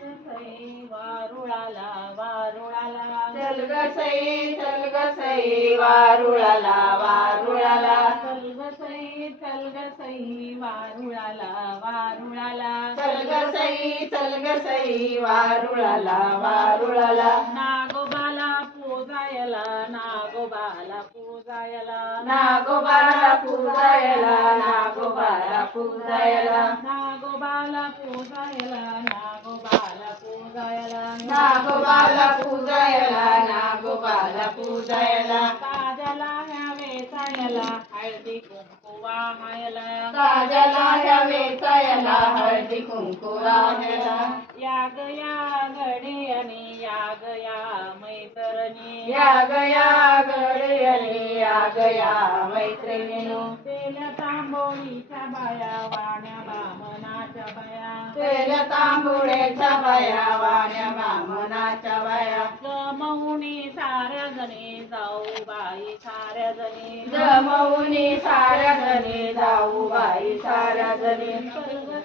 सई वारुळाला वारुळाला चल ग सई वारुळाला वारुळाला चल ग सई वारुळाला वारुळाला चल ग सई वारुळाला वारुळाला नागोबाला पूजायला नागोबाला पूजायला नागोबाला पूजायला नागोबाला पूजायला नागोबाला पूजायला नागोबाला पूजायला नागोबाला पूजायला नागोबाला पूजायला काजला ह्या वेचायला हळदी कुंकू वाहायला काजला ह्या वेचायला हळदी कुंकू वाहायला या गया घडीयनी या गया मैतरणी या गया गडयनी या गया मैत्रिणीनो तेल्या तांबोळीच्या बाया वाण्या बामनाच्या बाया तेल्या तांबुळेच्या बाया वाण्या बामनाच्या बाया जमवणी साऱ्या जणी जाऊ बाई साऱ्या जणी जमवूनी साऱ्या जणी जाऊ बाई साऱ्या जणी चल ग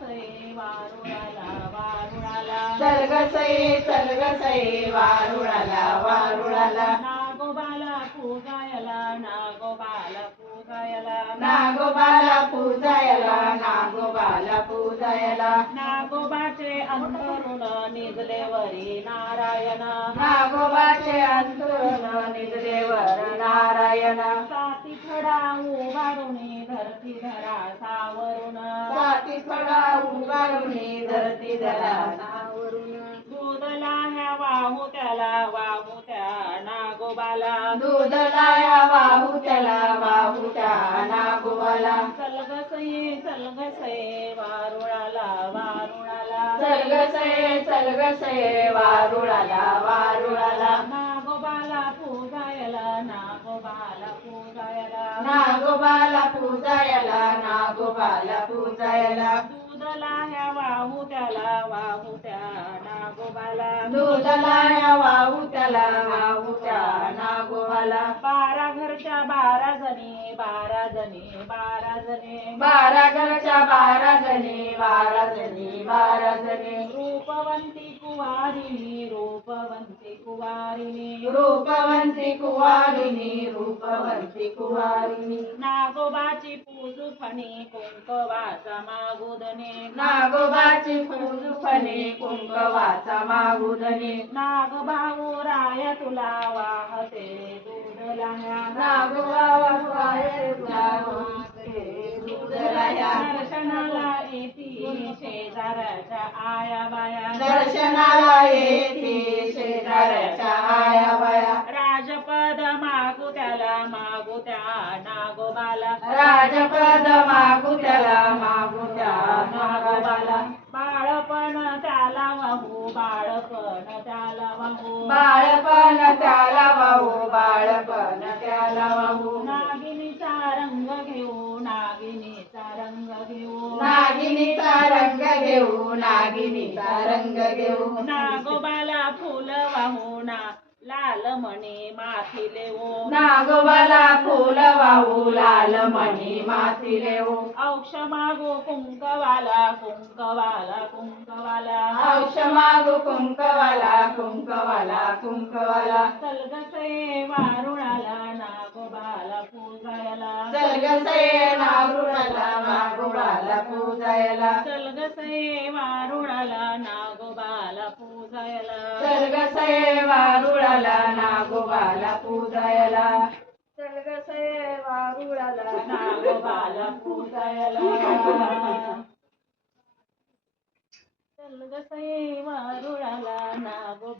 सई वारुळाला वारुळाला चल ग सई वारुळाला वारुळाला नागोबाला पूजायला नागोबाला पूजायला नागोबाला पूजायला नागोबाला पूजायला नागोबाचे अंतरुण निजले वरी नारायण नागोबाचे अंतरुण निजलेवर नारायण साती खडा उभारुणी धरती धरा सावरून साती फळा उभारुनी धरती धरा सावरून दूध लाह्या वाहू त्या नागोबाला दूध लाया वाहू त्या नागोबाला चल ग सई वारुळाला वारुळाला चल ग सई वारुळाला वारुळाला नागोबाला पूजायला नागोबाला पूजायला नागोबाला पूजायला नागोबाला पूजायला दूध लाह्या वाहू त्या नागोबाला दूध लाया वाहू त्या नागोबाला 12 घरच्या 12 जणी 12 जणी 12 जणी 12 घरच्या 12 जणी 12 जणी 12 जणी रूपवंती कुवारिणी रूपवंती कुवारिणी रूपवंती कुवारिणी रूपवंती कुवारिणी नागोबाची पूजुफणी कुंकवाचा मागुदने नागोबाची पूजुफणी कुंकवाचा मागुदनी नागभाऊ राय तुला वाहते दूध लाह्या नागोबावाय तुला वाहते दूध लाह्या दर्शनाला येती शेजाऱ्याच्या आया बाया दर्शनाला येते शेजाऱ्याच्या आया बाया राजपद मागू त्या नागोबाला राजपद मागू त्या नागोबाला बाळपण त्याला वाहू बाळपण त्याला वाहू बाळपण त्याला वाहू बाळपण त्याला वाहू नागिनीचा रंग घेऊ नागिनीचा रंग घेऊ नागिनीचा रंग घेऊ नागिनीचा रंग घेऊ नागोबाला फुल वाहू ना लाल मणी माथी लेऊ नागोबाला फुल वाहू लाल मणी माथी लेऊ औक्ष मागू कुंकवाला कुंकवाला कुंकवाला औष मागू कुंकवाला कुंकवाला कुंकवाला चल ग सई वारुळाला नागोबाला पूजायला चल ग सई नागोबाला नागोबाला पूजायला चल ग सई वारुळाला नागोबाला पूजायला चल ग सई वारुळाला नागोबाला पूजायला चल ग सई वारुळाला नागोबाला पूजायला चल ग सई वारुळाला नागोबाला